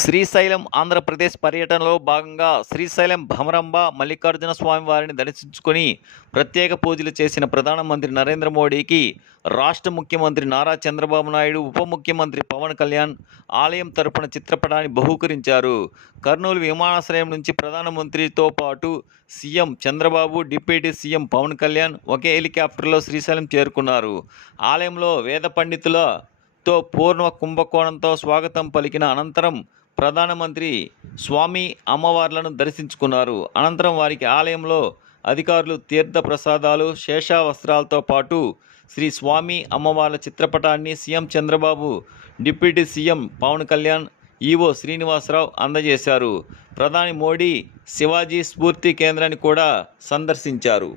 శ్రీశైలం ఆంధ్రప్రదేశ్ పర్యటనలో భాగంగా శ్రీశైలం భమరంబ మల్లికార్జున స్వామి వారిని దర్శించుకొని ప్రత్యేక పూజలు చేసిన ప్రధానమంత్రి నరేంద్ర మోడీకి రాష్ట్ర ముఖ్యమంత్రి నారా చంద్రబాబు నాయుడు ఉప ముఖ్యమంత్రి పవన్ కళ్యాణ్ ఆలయం తరపున చిత్రపటాన్ని బహూకరించారు. కర్నూలు విమానాశ్రయం నుంచి ప్రధానమంత్రితో పాటు CM Chandrababu deputy CM Pawan Kalyan ఒకే హెలికాప్టర్లో శ్రీశైలం చేరుకున్నారు. ఆలయంలో వేద పండితుల తో పూర్ణ కుంభకోణంతో స్వాగతం పలికిన అనంతరం ప్రధానమంత్రి స్వామి అమ్మవార్లను దర్శించుకున్నారు. అనంతరం వారికి ఆలయంలో అధికారులు తీర్థ ప్రసాదాలు శేషా వస్త్రాలతో పాటు శ్రీ స్వామి అమ్మవార్ల చిత్రపటాన్ని CM Chandrababu deputy CM Pawan Kalyan EO Srinivasa Rao అందజేశారు. ప్రధాని మోడీ శివాజీ స్ఫూర్తి కేంద్రాన్ని కూడా సందర్శించారు.